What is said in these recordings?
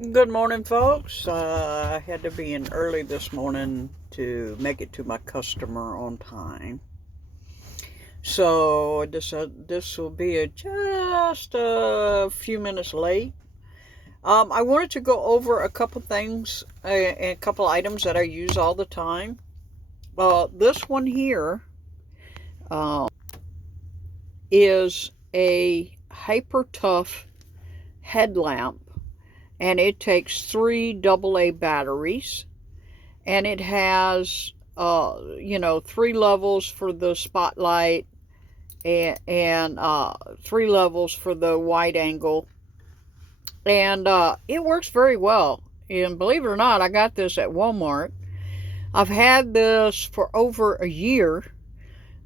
Good morning, folks. I had to be in early this morning to make it to my customer on time. So this will be just a few minutes late. I wanted to go over a couple things, a couple items that I use all the time. This one here uh, is a hyper tough headlamp, and it takes three AA batteries, and it has three levels for the spotlight and three levels for the wide angle, and it works very well. And believe it or not, I got this at Walmart. I've had this for over a year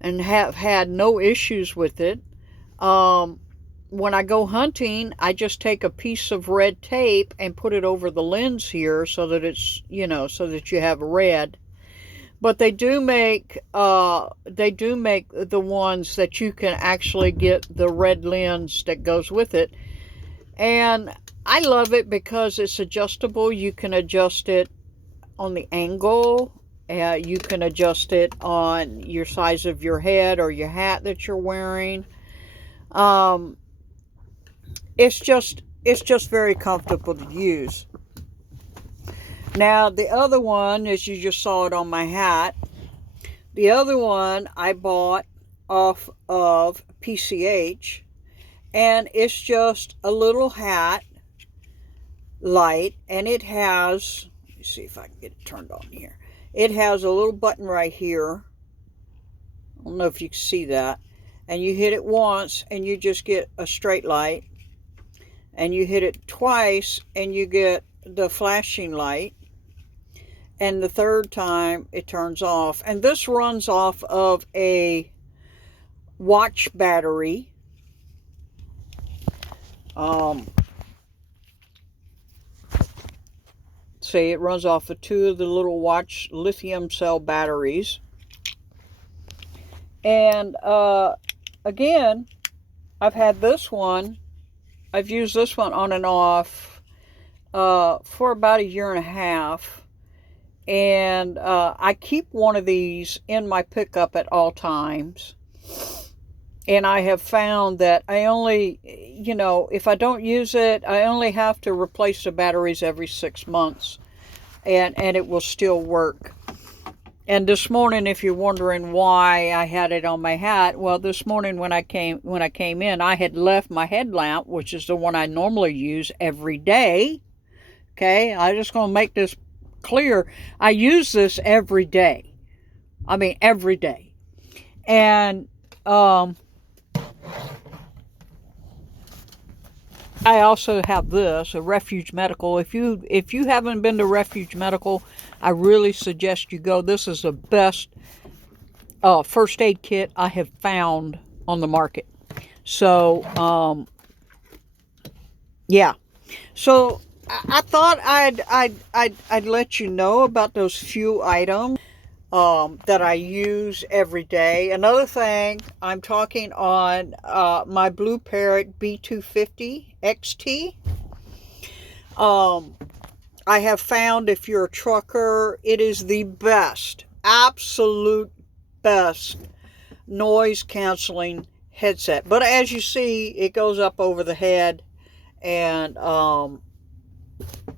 and have had no issues with it. When I go hunting, I just take a piece of red tape and put it over the lens here so that it's, so that you have red. But they do make the ones that you can actually get the red lens that goes with it. And I love it because it's adjustable. You can adjust it on the angle. You can adjust it on your size of your head or your hat that you're wearing. Um, it's just very comfortable to use. Now the other one, as you just saw it on my hat, the other one I bought off of PCH, and it's just a little hat light, and it has, let me see if I can get it turned on here. It has a little button right here. I don't know if you can see that. And you hit it once and you just get a straight light. And you hit it twice and you get the flashing light. And the third time it turns off. And this runs off of a watch battery. See, it runs off of two of the little watch lithium cell batteries. And again, I've had this one. I've used this one on and off for about a year and a half. And I keep one of these in my pickup at all times. And I have found that I only, if I don't use it, I only have to replace the batteries every 6 months. And it will still work. And this morning, if you're wondering why I had it on my hat, well, this morning when I came in, I had left my headlamp, which is the one I normally use every day. Okay, I'm just going to make this clear. I use this every day. I mean, every day. And I also have this, a Refuge Medical. If you haven't been to Refuge Medical, I really suggest you go. This is the best first aid kit I have found on the market. So, yeah. So I thought I'd let you know about those few items that I use every day. Another thing, I'm talking on my Blue Parrot B250 XT. I have found if you're a trucker, it is the best, absolute best noise canceling headset. But as you see, it goes up over the head, and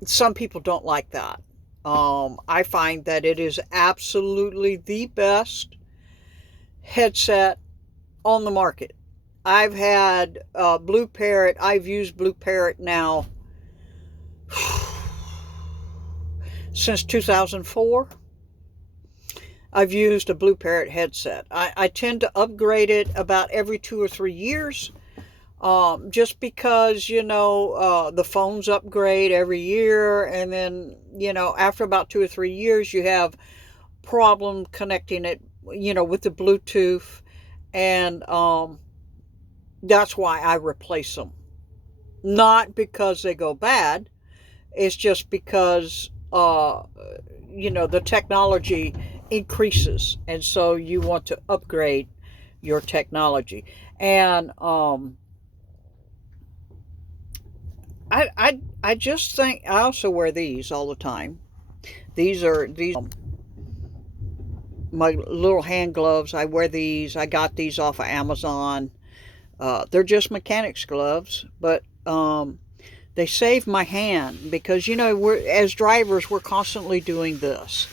some people don't like that. I find that it is absolutely the best headset on the market. I've had Blue Parrot. I've used Blue Parrot now since 2004. I've used a Blue Parrot headset. I tend to upgrade it about every 2 or 3 years. Just because, the phones upgrade every year, and then, after about 2 or 3 years, you have problem connecting it, with the Bluetooth, and that's why I replace them. Not because they go bad, it's just because, the technology increases, and so you want to upgrade your technology. And I just think I also wear these all the time. These my little hand gloves. I wear these. I got these off of Amazon. They're just mechanics gloves, but they save my hand because we're as drivers we're constantly doing this,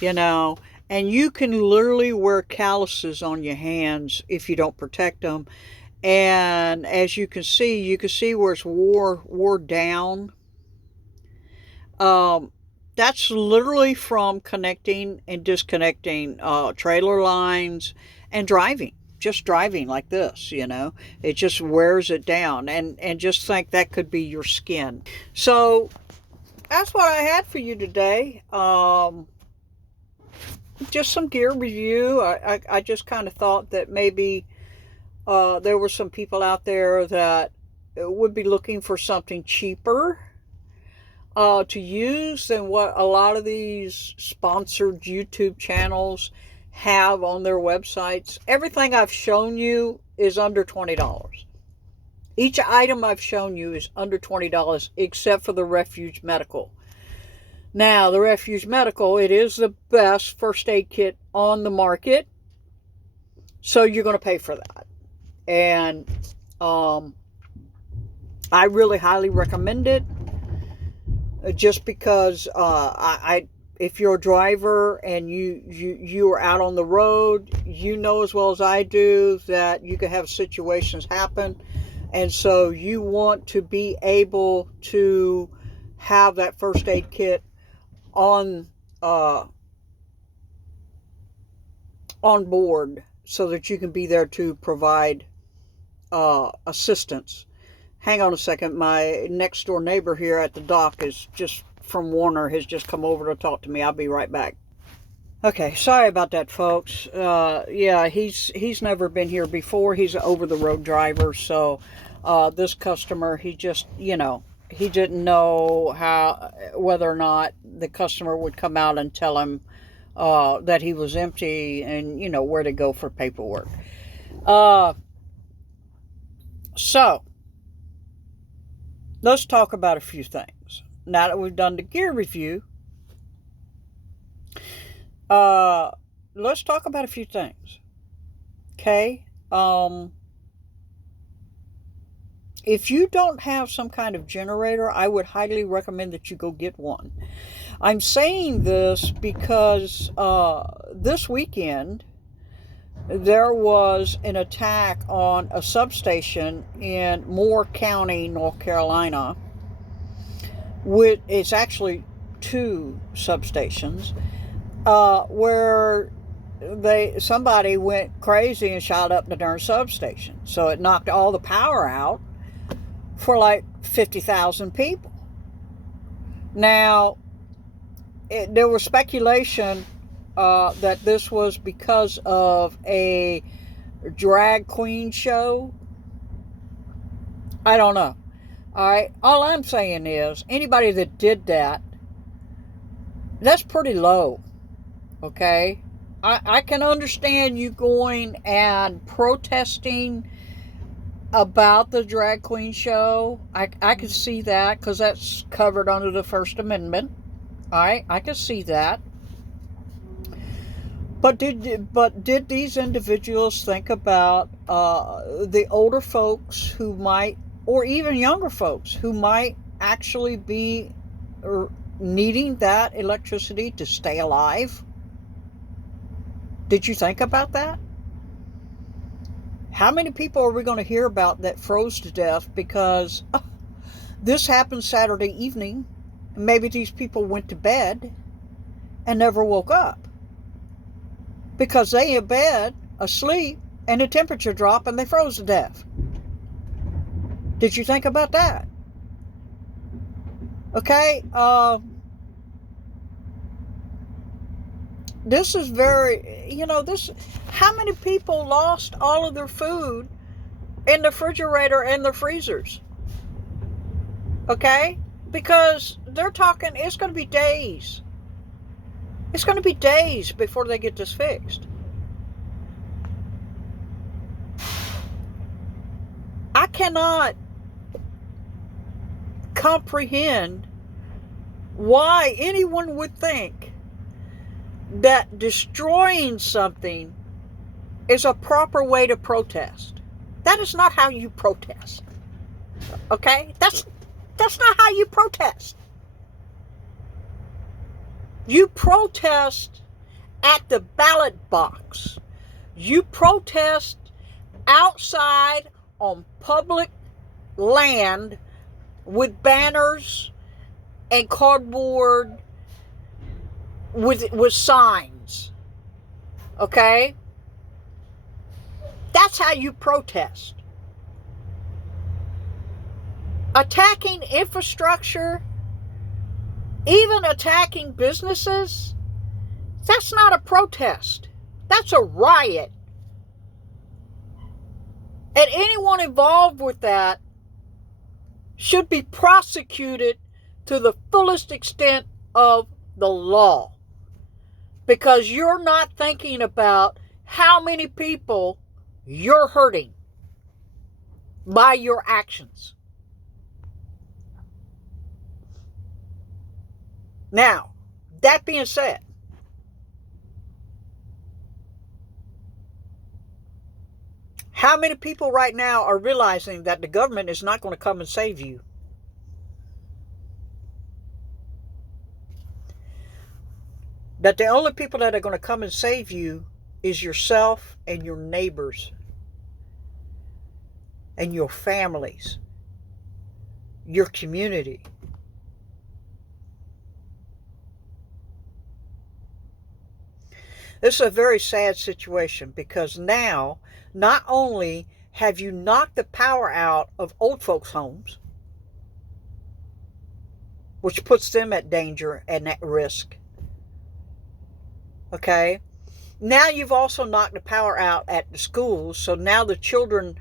you know, and you can literally wear calluses on your hands if you don't protect them. And as you can see where it's wore down. Um, that's literally from connecting and disconnecting trailer lines and driving. Just driving like this, it just wears it down. And just think that could be your skin. So that's what I had for you today. Just some gear review. I just kind of thought that maybe there were some people out there that would be looking for something cheaper to use than what a lot of these sponsored YouTube channels have on their websites. Everything I've shown you is under $20. Each item I've shown you is under $20 except for the Refuge Medical. Now, the Refuge Medical, it is the best first aid kit on the market, so you're going to pay for that. And I really highly recommend it. Just because if you're a driver and you are out on the road, you know as well as I do that you can have situations happen, and so you want to be able to have that first aid kit on board so that you can be there to provide assistance. Hang on a second. My next door neighbor here at the dock is just from Warner, has just come over to talk to me. I'll be right back. Okay, sorry about that, folks. Yeah, he's never been here before. He's an over-the-road driver, so this customer, he just, he didn't know whether or not the customer would come out and tell him that he was empty and, where to go for paperwork. So, let's talk about a few things. Now that we've done the gear review, let's talk about a few things. Okay? If you don't have some kind of generator, I would highly recommend that you go get one. I'm saying this because this weekend there was an attack on a substation in Moore County, North Carolina. It's actually 2 substations where somebody went crazy and shot up the darn substation. So it knocked all the power out for like 50,000 people. Now, there was speculation that this was because of a drag queen show. I don't know. All right. All I'm saying is anybody that did that, that's pretty low. Okay. I can understand you going and protesting about the drag queen show. I can see that because that's covered under the First Amendment. All right. I can see that. But did these individuals think about the older folks who might, or even younger folks who might actually be needing that electricity to stay alive? Did you think about that? How many people are we going to hear about that froze to death because this happened Saturday evening? Maybe these people went to bed and never woke up because they in bed asleep and the temperature dropped and they froze to death. Did you think about that? Okay, this is very, how many people lost all of their food in the refrigerator and the freezers? Okay, because they're talking, it's going to be days. It's going to be days before they get this fixed. I cannot comprehend why anyone would think that destroying something is a proper way to protest. That is not how you protest. Okay? That's not how you protest. You protest at the ballot box. You protest outside on public land with banners and cardboard with signs. Okay? That's how you protest. Attacking infrastructure, even attacking businesses, that's not a protest. That's a riot. And anyone involved with that should be prosecuted to the fullest extent of the law. Because you're not thinking about how many people you're hurting by your actions. Now, that being said, how many people right now are realizing that the government is not going to come and save you? That the only people that are going to come and save you is yourself and your neighbors and your families, your community. This is a very sad situation because now, not only have you knocked the power out of old folks' homes, which puts them at danger and at risk, okay? Now you've also knocked the power out at the schools, so now the children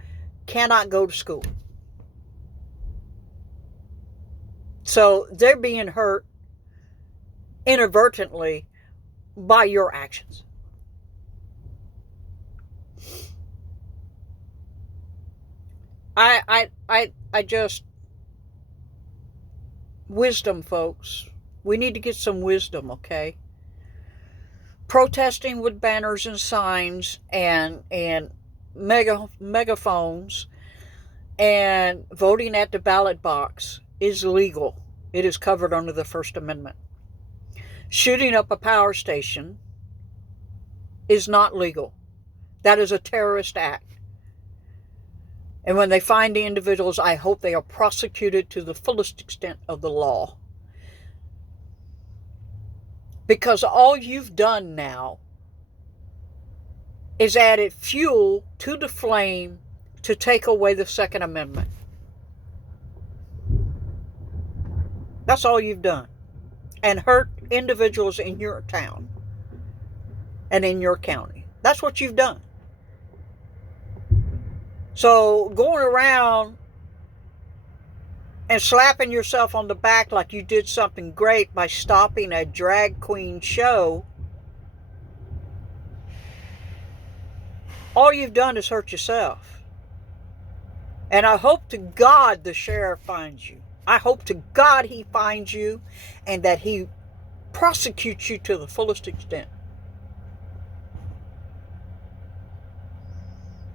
cannot go to school. So they're being hurt inadvertently by your actions. I just, wisdom, folks. We need to get some wisdom, okay? Protesting with banners and signs and megaphones and voting at the ballot box is legal. It is covered under the First Amendment. Shooting up a power station is not legal. That is a terrorist act. And when they find the individuals, I hope they are prosecuted to the fullest extent of the law. Because all you've done now is added fuel to the flame to take away the Second Amendment. That's all you've done. And hurt individuals in your town and in your county. That's what you've done. So going around and slapping yourself on the back like you did something great by stopping a drag queen show, all you've done is hurt yourself. And I hope to God the sheriff finds you. I hope to God he finds you and that he prosecutes you to the fullest extent.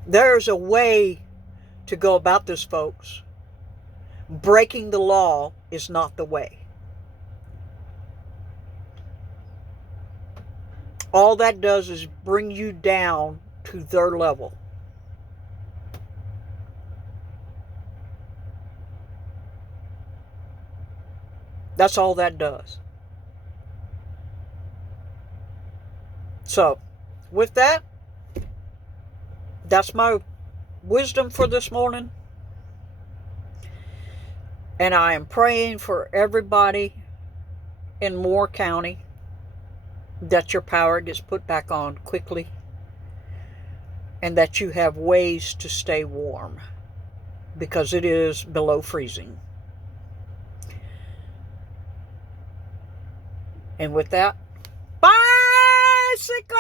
There's a way to go about this, folks. Breaking the law is not the way. All that does is bring you down to their level. That's all that does. So, with that, that's my wisdom for this morning. And I am praying for everybody in Moore County that your power gets put back on quickly and that you have ways to stay warm because it is below freezing. And with that, bicycle!